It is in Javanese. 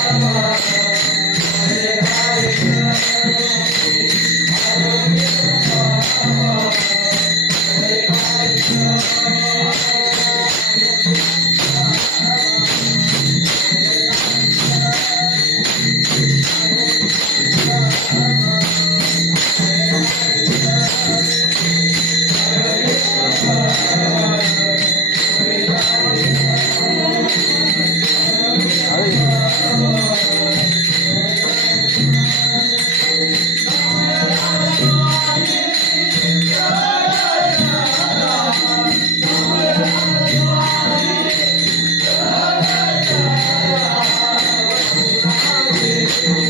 Hare Hare Hare Hare Eh,